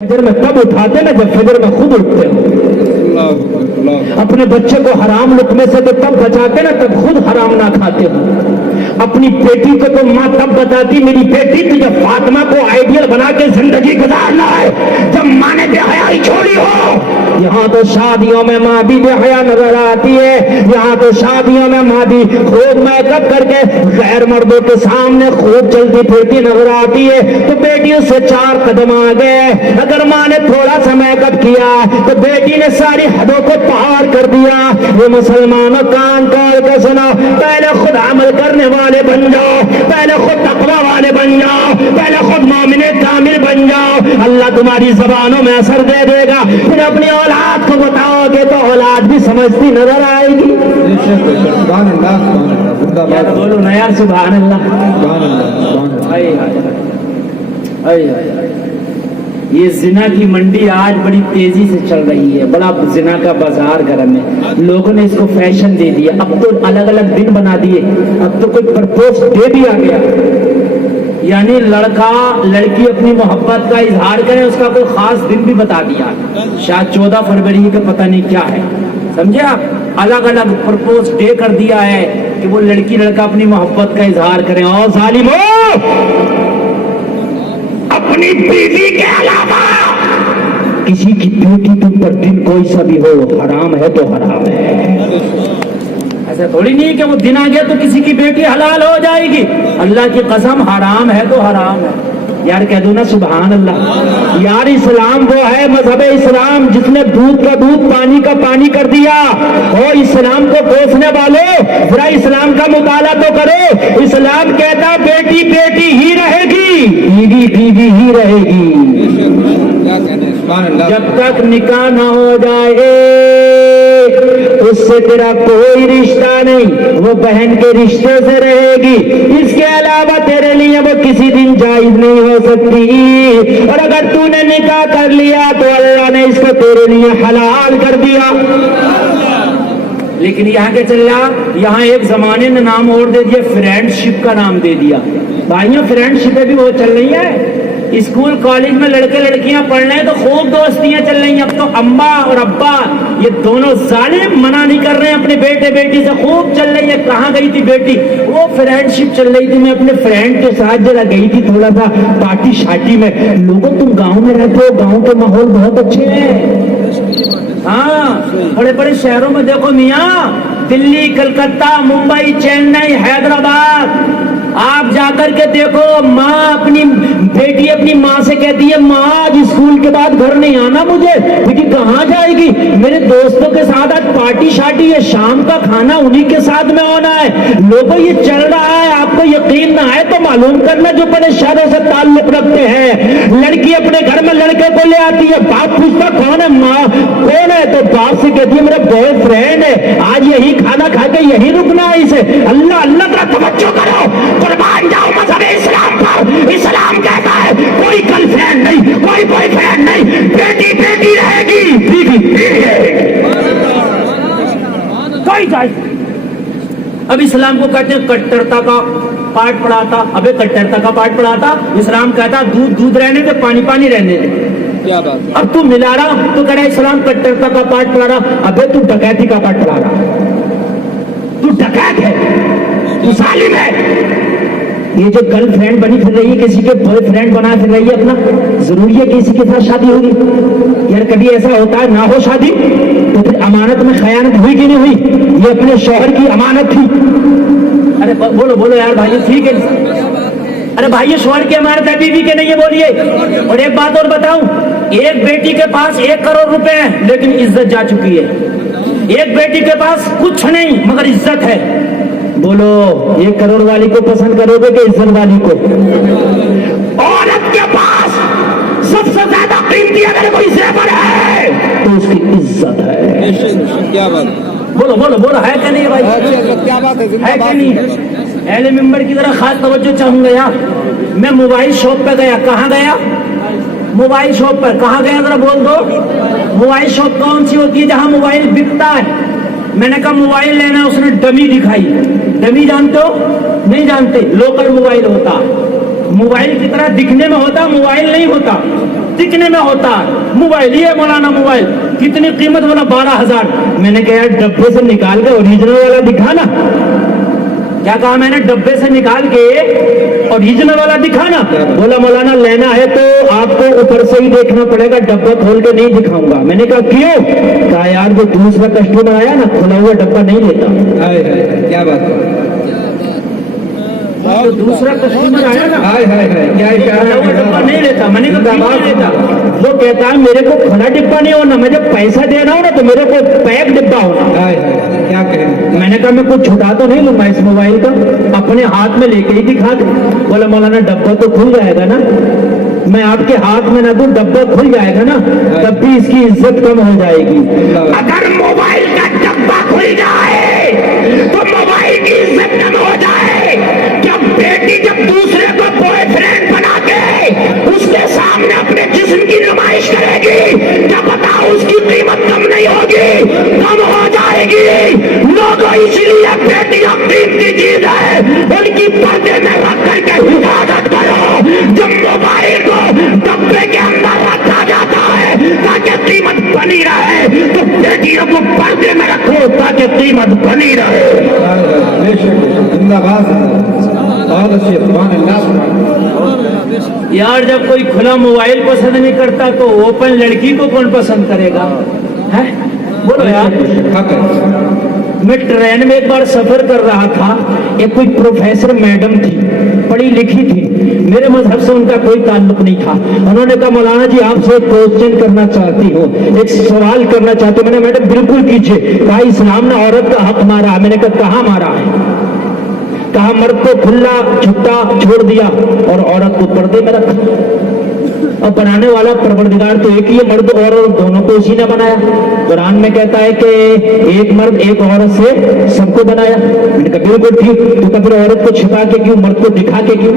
फजर में तब उठाते ना जब फजर में खुद उठते हो। अपने बच्चे को हराम लुकमे से तो तब बचाते ना तब खुद हराम ना खाते हो। अपनी बेटी को तो माँ तब बताती मेरी बेटी तुझे फातिमा को आइडियल बना के जिंदगी गुजारना है जब माँ ने बेहयाई छोड़ी हो। यहाँ तो शादियों में माँ भी बेहया नजर आती है। यहाँ तो शादियों में माँ भी खूब मेकअप करके गैर मर्दों के सामने खूब चलती फिरती नजर आती है। तो बेटियों से 4 कदम आगे अगर माँ ने थोड़ा सा मेकअप किया तो बेटी ने सारी हदों को पार कर दिया। ये मुसलमानों कान खोल के सुनो, पहले खुद अमल करने वाले बन जाओ, पहले खुद तकवा वाले बन जाओ, पहले खुद मोमिने कामिल बन जाओ। अल्लाह तुम्हारी जबानों में असर दे देगा। फिर अपनी औलाद को बताओगे तो औलाद भी समझती नजर आएगी। यार बोलो ना यार, सुभान अल्लाह। ये जिना की मंडी आज बड़ी तेजी से चल रही है, बड़ा जिना का बाजार गर्म है। लोगों ने इसको फैशन दे दिया। अब तो अलग अलग दिन बना दिए। अब तो कोई प्रपोज डे भी आ गया, यानी लड़का लड़की अपनी मोहब्बत का इजहार करे उसका कोई खास दिन भी बता दिया। शायद 14 फरवरी का पता नहीं क्या है, समझे आप। अलग अलग प्रपोज डे कर दिया है कि वो लड़की लड़का अपनी मोहब्बत का इजहार करें। और जालिमो, अपनी बीवी के अलावा किसी की बेटी तुम पर दिन कोई सा भी हो, हराम है तो हराम है। ऐसा थोड़ी नहीं कि वो दिन आ गया तो किसी की बेटी हलाल हो जाएगी। अल्लाह की कसम, हराम है तो हराम है। यार कह दो ना सुभान अल्लाह। यार इस्लाम वो है मजहब इस्लाम जिसने दूध का दूध पानी का पानी कर दिया। और इस्लाम को कोसने वालों जरा इस्लाम का मुताला तो करो। इस्लाम कहता बेटी बेटी ही रहेगी, बीवी बीवी ही रहेगी जब तक निकाह ना हो जाए। उससे तेरा कोई रिश्ता नहीं, वो बहन के रिश्ते से रहेगी। इसके अलावा तेरे लिए वो किसी दिन जायज नहीं हो सकती। और अगर तूने निकाह कर लिया तो अल्लाह ने इसको तेरे लिए हलाल कर दिया। लेकिन यहाँ के चल रहा, यहाँ एक जमाने ने नाम और दे दिया, फ्रेंडशिप का नाम दे दिया। भाइयों फ्रेंडशिपें भी वो चल रही है। स्कूल कॉलेज में लड़के लड़कियां पढ़ रहे हैं तो खूब दोस्तियां चल रही हैं। अब तो अम्मा और अब्बा ये दोनों जालिम मना नहीं कर रहे हैं अपने बेटे बेटी से, खूब चल रही है। कहाँ गई थी बेटी? वो फ्रेंडशिप चल रही थी। मैं अपने फ्रेंड के साथ जरा गई थी थोड़ा सा पार्टी शार्टी में। लोगों तुम गाँव में रहते हो, गाँव के माहौल बहुत अच्छे हैं। हाँ, बड़े बड़े शहरों में देखो मियाँ, दिल्ली, कलकत्ता, मुंबई, चेन्नई, हैदराबाद, आप जाकर के देखो। माँ अपनी बेटी अपनी माँ से कहती है माँ आज स्कूल के बाद घर नहीं आना मुझे। बेटी कहाँ जाएगी? मेरे दोस्तों के साथ आज पार्टी शार्टी है, शाम का खाना उन्हीं के साथ में होना है। लोगों ये चल रहा है, आपको यकीन ना आए तो मालूम करना जो बड़े शहरों से ताल्लुक रखते हैं। लड़की अपने घर में लड़के को ले आती है, बाप पूछता कौन है? माँ कौन है? तो बाप से कहती है मेरा बॉयफ्रेंड है, आज यही खाना खा के यही रुकना है इसे। अल्लाह अल्लाह का तवज्जो करो, कुर्बान जाओ मजहब इस्लाम पर। इस्लाम कहता है कोई गर्लफ्रेंड नहीं, कोई बॉयफ्रेंड नहीं, बेटी बेटी रहेगी, बीवी बीवी रहेगी, कोई जाए। अब इस्लाम को कहते हैं कट्टरता का पाठ पढ़ाता। अबे कट्टरता का पाठ पढ़ाता? इस्लाम कहता दूध दूध रहने दे, पानी पानी रहने दे। क्या बात? अब तू मिला रहा तो कह रहा इस्लाम कट्टरता का पाठ पढ़ा रहा। अबे तू डकैती का पाठ पढ़ा रहा, तू डकैत है, तू जालिम है। ये जो गर्लफ्रेंड बनी फिर रही है, किसी के बॉयफ्रेंड बना फिर रही है अपना, जरूरी है कि किसी के साथ शादी होगी? यार कभी ऐसा होता है ना हो शादी तो फिर अमानत में खयानत हुई कि नहीं हुई? ये अपने शौहर की अमानत थी। अरे बोलो बोलो यार भाई, ठीक है। अरे भाई शौहर की अमानत है, बीवी के नहीं है, बोलिए। और एक बात और बताऊं, एक बेटी के पास 1 करोड़ रुपए है लेकिन इज्जत जा चुकी है। एक बेटी के पास कुछ नहीं मगर इज्जत है। बोलो 1 करोड़ वाली को पसंद करोगे कि इज्जत वाली को? औरत के पास सबसे ज्यादा कीमती अगर कोई ज़ेवर है तो उसकी इज्जत है। क्या बात? बोलो बोलो बोलो, है क्या नहीं भाई? क्या बात है क्या नहीं? अहले मेंबर की तरह खास तवज्जो चाहूंगा यार। मैं मोबाइल शॉप पे गया। कहाँ गया? मोबाइल शॉप पर। कहाँ गया जरा बोल दो। मोबाइल शॉप कौन सी होती है जहाँ मोबाइल बिकता है? मैंने कहा मोबाइल लेना, उसने डमी दिखाई। डमी जानते हो? नहीं जानते। लोकल मोबाइल होता, मोबाइल की तरह दिखने में होता, मोबाइल नहीं होता। दिखने में होता है। मोबाइल ही है मौलाना, मोबाइल कितनी कीमत? बोला 12,000। मैंने कहा यार डब्बे से निकाल के ओरिजिनल वाला दिखाना। क्या कहा मैंने? डब्बे से निकाल के ओरिजिनल वाला दिखाना। बोला मौलाना लेना है तो आपको ऊपर से ही देखना पड़ेगा, डब्बा खोल के नहीं दिखाऊंगा। मैंने कहा क्यों? कहा यार जो दूसरा कस्टमर आया ना खुला हुआ डब्बा नहीं लेता। क्या बात है, तो दूसरा कस्टमर आया ना क्या इशारा वो डब्बा नहीं लेता। मैंने कहा क्यों नहीं लेता? वो कहता है मेरे को खुला डिब्बा नहीं होना, मैं जब पैसा दे रहा हूँ ना तो मेरे को पैक डिब्बा होना। क्या कहें? मैंने कहा मैं कुछ छुटा तो नहीं लूंगा इस मोबाइल का, अपने हाथ में लेके ही दिखा दे। बोला मौलाना डब्बा तो खुल जाएगा ना। मैं आपके हाथ में ना दूं, डब्बा खुल जाएगा ना, तब भी इसकी इज्जत कम हो जाएगी। अगर मोबाइल का डब्बा खुल जाए तो मोबाइल की इज्जत कम हो जाए। जब बेटी जब दूसरे को बॉयफ्रेंड बना के उसके सामने अपने जिस्म की नुमाइश करेगी, क्या पता उसकी कीमत कम नहीं होगी, कम हो जाएगी। लोगों इसलिए बेटियां कीमती चीज है, उनकी पर्दे में रख करके हिफाजत करो। जब मोबाइल को डब्बे के अंदर रखा जाता है ताकि कीमत बनी रहे, तो बेटियों को पर्दे में रखो ताकि कीमत बनी रहे। जिंदाबाद, बहुत अच्छी, यार जब कोई खुला मोबाइल पसंद नहीं करता तो ओपन लड़की को कौन पसंद करेगा? है बोलो यार। मैं ट्रेन में एक बार सफर कर रहा था, एक कोई प्रोफेसर मैडम थी, पढ़ी लिखी थी, मेरे मजहब से उनका कोई ताल्लुक नहीं था। उन्होंने कहा मौलाना जी आपसे एक क्वेश्चन करना चाहती हूँ, एक सवाल करना चाहती हूँ। मैंने मैडम बिल्कुल कीजिए। कहा इस्लाम ने औरत का हक मारा है। मैंने कहा कहाँ मारा है? कहा मर्द को खुला छुट्टा छोड़ दिया और औरत को पर्दे में रखा। और बनाने वाला परवरदिगार तो एक ही है, मर्द और औरत दोनों को उसी ने बनाया। कुरान में कहता है कि एक मर्द एक औरत से सबको बनाया। मैंने कहा बिल्कुल ठीक, तो फिर औरत को छिपा के क्यों, मर्द को दिखा के क्यों?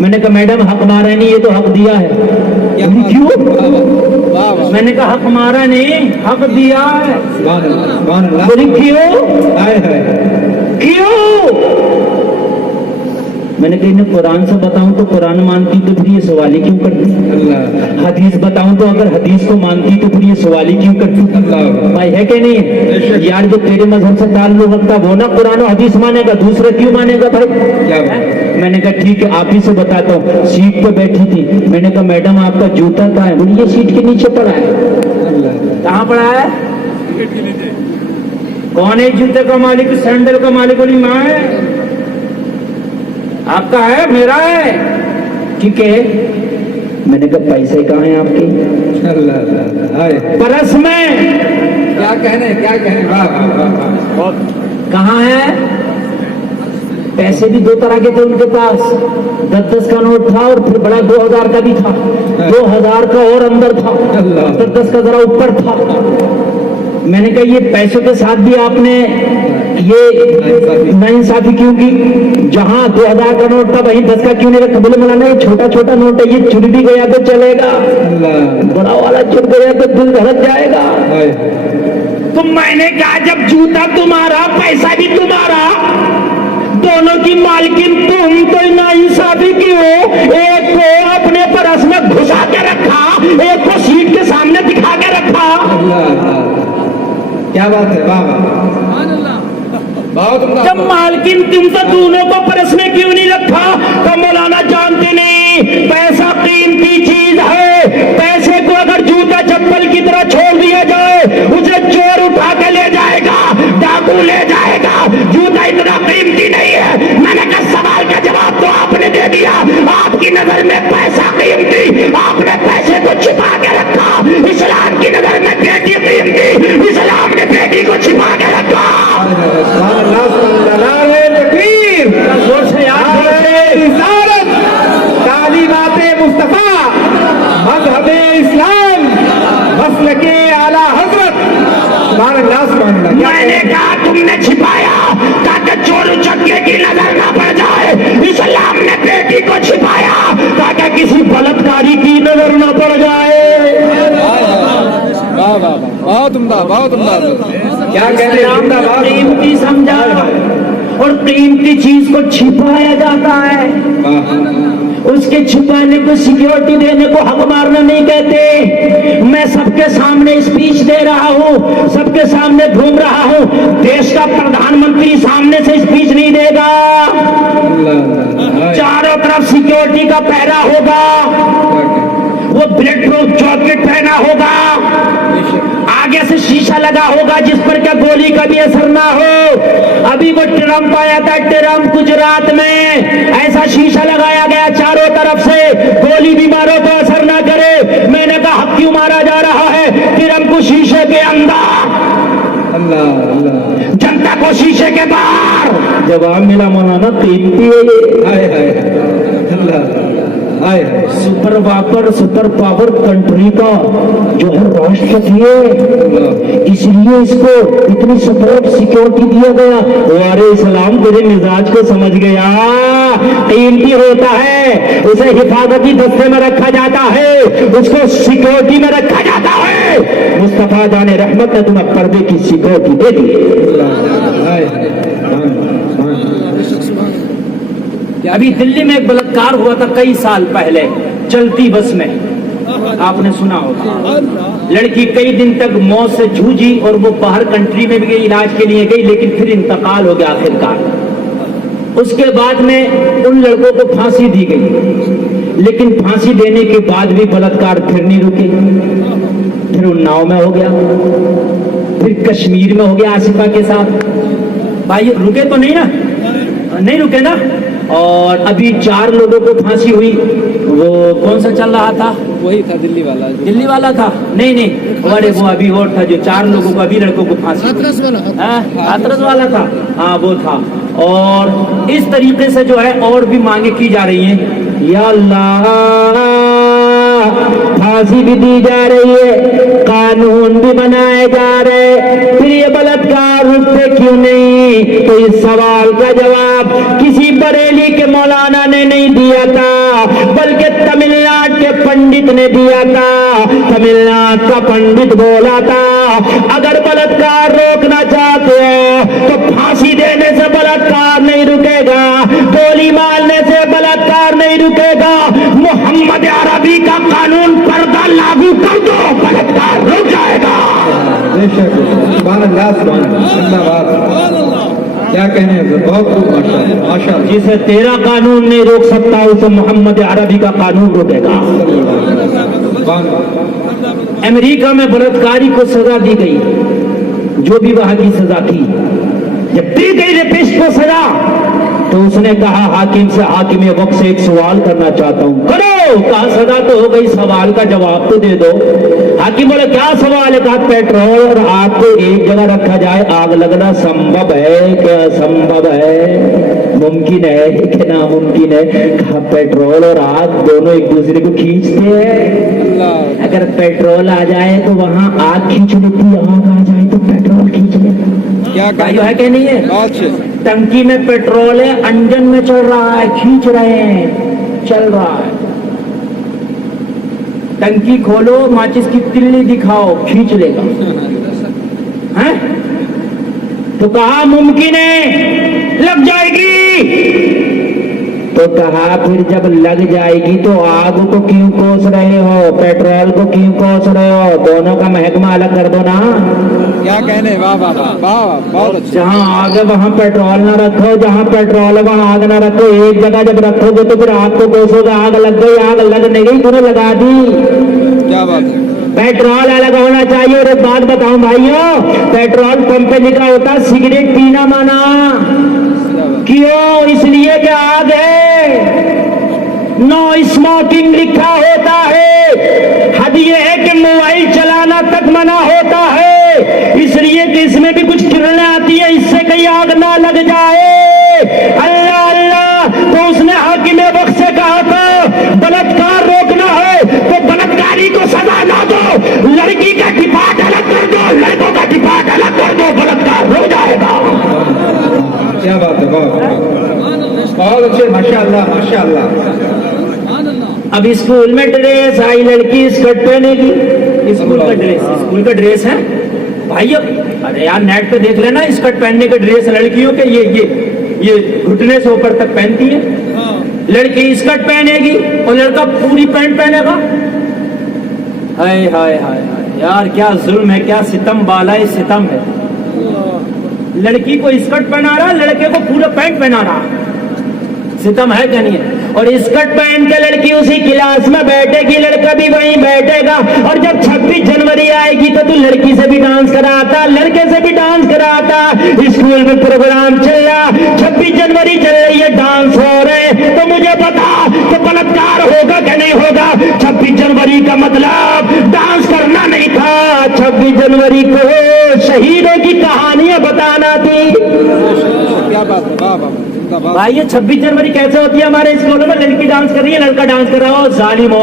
मैंने कहा मैडम हक मारा नहीं, ये तो हक दिया है। क्यों? मैंने कहा हक मारा नहीं, हक दिया है। बोली क्यों? क्यों? मैंने कहा इन्हें कुरान से बताऊं तो कुरान मानती तो फिर ये सवाल ही क्यों करती? हदीस बताऊं तो अगर हदीस को मानती तो फिर ये सवाल ही क्यों करती? भाई है कि नहीं है? यार जो तेरे मजहब से ताल्लुक रखता वो ना कुरान और हदीस मानेगा, दूसरा क्यों मानेगा भाई? मैंने कहा ठीक है आप ही से बताता हूँ। सीट पे बैठी थी, मैंने कहा मैडम आपका जूता कहाँ है? बोली ये सीट के नीचे पड़ा है। कहाँ पड़ा है? कौन है जूते का मालिक, सैंडल का मालिक? बोली मैं। आपका है? मेरा है। ठीक है। मैंने कहा पैसे कहाँ हैं आपके? परस में। क्या कहने, क्या कहने, कहाँ है? पैसे भी दो तरह के थे उनके पास, 10-10 का नोट था और फिर बड़ा 2000 का भी था। 2000 का और अंदर था, 10-10 का जरा ऊपर था। मैंने कहा ये पैसों के साथ भी आपने ये नाइंसाफी क्यों की? जहां 2000 का नोट था वहीं 10 का क्यों नहीं रखा? बोले मौलाना ये छोटा छोटा नोट है, ये चुर भी गया तो चलेगा, बड़ा वाला चुर गया तो दिल धड़क जाएगा। तो मैंने कहा जब जूता तुम्हारा पैसा भी तुम्हारा, दोनों की मालकिन तुम, तो नाइंसाफी क्यों? एक को अपने परस में घुसा के रखा, एक को सीट के सामने दिखा के रखा। क्या बात है, वाह जब मालकिन तुम तो दोनों को परस में क्यों नहीं रखा? तो मौलाना जानते नहीं पैसा कीमती चीज है। पैसे को अगर जूता चप्पल की तरह छोड़ दिया जाए उसे चोर उठा के ले जाएगा, डाकू ले जाएगा। जूता इतना कीमती नहीं है। मैंने कहा सवाल का जवाब तो आपने दे दिया। आपकी नजर में पैसा कीमती, आपने पैसे को छिपा के रखा। इस्लाम की नजर में बेटी कीमती, इस्लाम ने बेटी को छिपा के रखा। तालीमाते मुस्तफा, मज़हबे इस्लाम, मसलके आला हजरत। मैंने कहा तुमने छिपाया ताकि चोर उचक्के की नजर न पड़ जाए। इस्लाम ने बेटी को छिपाया ताकि किसी बलात्कारी की नजर न पड़ जाए। बहुत उम्दा, बहुत उम्दा। क्या कहते हैं? कीमती समझा और कीमती चीज को छिपाया जाता है। اس کے چھپانے کو سیکیورٹی دینے کو حق مارنا نہیں کہتے. میں سب کے سامنے اسپیچ دے رہا ہوں, سب کے سامنے گھوم رہا ہوں, دیش کا پردھان منتری سامنے سے اسپیچ نہیں دے گا, چاروں طرف سیکیورٹی کا پہرا ہوگا, وہ بلٹ پروف جاکٹ پہنا ہوگا, آگے سے شیشہ لگا ہوگا جس پر کیا گولی کا بھی اثر نہ ہو. ابھی وہ ٹرمپ آیا تھا, ٹرمپ گجرات میں ایسا شیشہ لگایا گیا چاروں طرف سے, گولی بھی مارو تو اثر نہ کرے. میں نے کہا حق کیوں مارا جا رہا ہے؟ ٹرمپ کو شیشے کے اندر, جنتا کو شیشے کے باہر. جواب ملا مولانا قیمتی ہے, سپر واپر سپر پاور کنٹری کا جو ہے راشٹرپتی ہے, اس لیے اس کو اتنی سپورٹ سیکیورٹی دیا گیا. وارے اسلام تیرے مزاج کو سمجھ گیا, قیمتی ہوتا ہے, اسے حفاظتی دستے میں رکھا جاتا ہے, اس کو سیکیورٹی میں رکھا جاتا ہے. مصطفیٰ جان رحمت نے تمہیں پردے کی سیکیورٹی دے دی. ابھی دلی میں ایک بلاکار ہوا تھا کئی سال پہلے, چلتی بس میں, آپ نے سنا ہوگا. لڑکی کئی دن تک موت سے جھوجی اور وہ باہر کنٹری میں بھی گئی, علاج کے لیے گئی, لیکن پھر انتقال ہو گیا آخرکار. اس کے بعد میں ان لڑکوں کو پھانسی دی گئی, لیکن پھانسی دینے کے بعد بھی بلاکار پھر نہیں رکے. پھر اناؤ میں ہو گیا, پھر کشمیر میں ہو گیا آصفہ کے ساتھ. بھائی رکے تو نہیں نا, نہیں رکے نا. اور ابھی 4 لوگوں کو پھانسی ہوئی. وہ کون سا چل رہا تھا؟ وہی تھا دلی والا. دلی والا تھا؟ نہیں, ارے وہ ابھی اور تھا جو 4 لوگوں کو, ابھی لڑکوں کو پھانسی, ہاتھرس والا تھا, ہاں وہ تھا. اور اس طریقے سے جو ہے اور بھی مانگیں کی جا رہی ہیں. یا اللہ, پھانسی بھی دی جا رہی ہے, قانون بھی بنائے جا رہے, پھر یہ بلاکار رکتے کیوں نہیں؟ تو اس سوال کا جواب کسی بریلی کے مولانا نے نہیں دیا تھا, بلکہ تمل ناڈو کے پنڈت نے دیا تھا. تمل ناڈو کا پنڈت بولا تھا اگر بلاکار روکنا چاہتے ہو تو پھانسی دینے سے بلاکار نہیں رکے گا, گولی مارنے سے بلاکار نہیں رکے گا. محمد عربی کا قانون پردہ لاگو کر دو, بلاکار رک جائے گا. سبحان اللہ, سبحان اللہ, کیا کہنے ہیں, بہت خوب, ماشاء اللہ. جسے تیرا قانون نہیں روک سکتا اسے محمد عربی کا قانون روکے گا. امریکہ میں بلاکاری کو سزا دی گئی, جو بھی وہاں کی سزا تھی. جب دی گئی ریپسٹ کو سزا تو اس نے کہا حاکم سے, حاکم وقت سے ایک سوال کرنا چاہتا ہوں. کرو. کہا سزا تو ہو گئی, سوال کا جواب تو دے دو. حاکم بولے کیا سوال ہے؟ کہا پیٹرول اور آگ کو ایک جگہ رکھا جائے, آگ لگنا سمبھو ہے کیا؟ سمبھو ہے, ممکن ہے کہ ناممکن ہے؟ کہا پیٹرول اور آگ دونوں ایک دوسرے کو کھینچتے ہیں. اگر پیٹرول آ جائے تو وہاں آگ کھینچ لیتی, آگ آ جائے تو پیٹرول کھینچ لیتا. کیا ہے کہ نہیں ہے؟ ٹنکی میں پیٹرول ہے, انجن میں چل رہا ہے, کھینچ رہے ہیں, چل رہا ہے. ٹنکی کھولو, ماچس کی تلی دکھاؤ, کھینچ لے گا. تو کہا ممکن ہے لگ جائے گی. تو کہا پھر جب لگ جائے گی تو آگ کو کیوں کوس رہے ہو, پیٹرول کو کیوں کوس رہے ہو؟ دونوں کا محکمہ الگ کر دو نا. کیا کہنے, واہ واہ واہ, بہت اچھا. جہاں آگ ہے وہاں پیٹرول نہ رکھو, جہاں پیٹرول ہے وہاں آگ نہ رکھو. ایک جگہ جب رکھو گے تو پھر آگ کو کوسو گے. آگ لگ گئی, آگ لگ نہیں گئی, تمہیں لگا دی. کیا بات ہے. پیٹرول الگ ہونا چاہیے. اور ایک بات بتاؤں بھائیوں, پیٹرول پمپ پہ لکھا ہوتا سگریٹ پینا منع. کیوں؟ اس لیے کہ آگ ہے, نو اسموکنگ لکھا ہوتا ہے. حد یہ ہے کہ موبائل چلانا تک منع ہوتا ہے, اس لیے کہ اس میں بھی کچھ کرنیں آتی ہیں, اس سے کہیں آگ نہ لگ جائے. اللہ اللہ. تو اس نے حاکم وقت سے کہا تھا بلاکار روکنا ہے تو بلاکاری کو سزا نہ دو, لڑکی کا ڈپارٹ الگ کر دو, لڑکوں کا ڈپارٹ الگ کر دو, بلاکار ہو جائے گا. کیا بات ہے, بہت اچھے, ماشاء اللہ, ماشاء اللہ. اب اسکول میں ڈریس آئی, لڑکی اسکرٹ پہنے گی. اسکول کا ڈریس, اسکول کا ڈریس ہے بھائی. ارے یار نیٹ پہ دیکھ لینا اسکرٹ پہننے کے ڈریس لڑکیوں کے, یہ گھٹنے سے اوپر تک پہنتی ہیں. लड़की स्कर्ट पहनेगी और लड़का पूरी पैंट पहनेगा। हाय हाय हाय हाय यार, क्या जुल्म है, क्या सितम बालाए सितम है। लड़की को स्कर्ट पहना रहा, लड़के को पूरा पैंट पहना रहा। सितम है क्या नहीं है। और स्कर्ट पहन के लड़की उसी क्लास में बैठेगी, लड़का भी वहीं बैठेगा। और जब 26 जनवरी आएगी तो तू लड़की से भी डांस कराता, लड़के से भी डांस कराता। स्कूल में प्रोग्राम चल रहा, 26 जनवरी चल रही है, डांस हो रहे, तो मुझे बता तो बलात्कार होगा कि नहीं होगा। 26 जनवरी का मतलब डांस करना नहीं था, 26 जनवरी को शहीदों की कहानियां बताना थी। क्या बात है, वाह वाह, जिंदाबाद। भाई ये 26 जनवरी कैसे होती है हमारे स्कूलों में? लड़की डांस कर रही है, लड़का डांस कर रहा हो। जालिमो,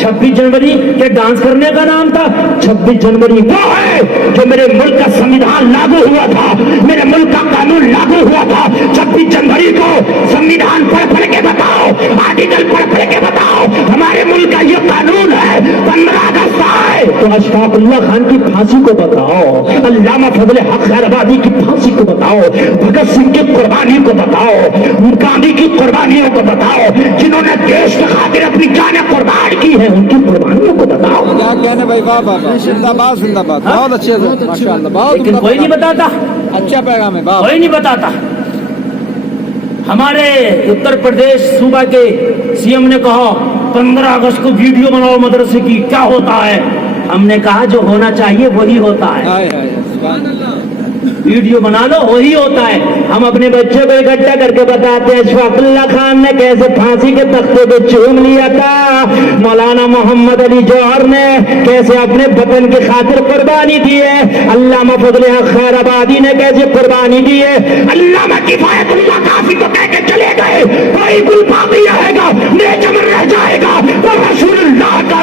26 जनवरी क्या डांस करने का नाम था? 26 जनवरी वो है जो मेरे मुल्क का संविधान लागू हुआ था, मेरे मुल्क का कानून लागू हुआ था। 26 जनवरी को संविधान पढ़ के बताओ, आर्टिकल पढ़ के बताओ, हमारे मुल्क का ये कानून है। 15 अगस्त आए तो अशफाकुल्लाह खान की फांसी को बताओ, अल्लामा फजले हक खैराबादी की फांसी को बताओ, भगत सिंह की कुर्बानी को बताओ, गांधी की कुर्बानियों को बताओ, जिन्होंने देश के खातिर अपनी जानें कुर्बान की है, उनकी कुर्बानियों को बताओ। क्या कहने भाई, वाह वाह वाह, जिंदाबाद जिंदाबाद, बहुत अच्छे से, माशाअल्लाह, बहुत लेकिन कोई नहीं बताता, अच्छा पैगाम है, वाह। कोई नहीं बताता। हमारे उत्तर प्रदेश सूबा के सीएम ने कहा 15 अगस्त को वीडियो बनाओ मदरसे की, क्या होता है? हमने कहा जो होना चाहिए वही होता है। हाय हाय, सुभान अल्लाह। वीडियो बना लो, वही होता है। हम अपने बच्चों को इकट्ठा करके बताते हैं अशफाकुल्लाह खान ने कैसे फांसी के तख्ते पे चूम लिया था, मौलाना मोहम्मद अली जौहर ने कैसे अपने वतन की खातिर कुर्बानी दी है, अल्लामा फजले हक खैराबादी ने कैसे कुर्बानी दी है, अल्लामा किफायतुल्लाह काफी को कह के चले गए, वही गुल बाकी रहेगा, नेजम रह जाएगा, तो रसूलुल्लाह का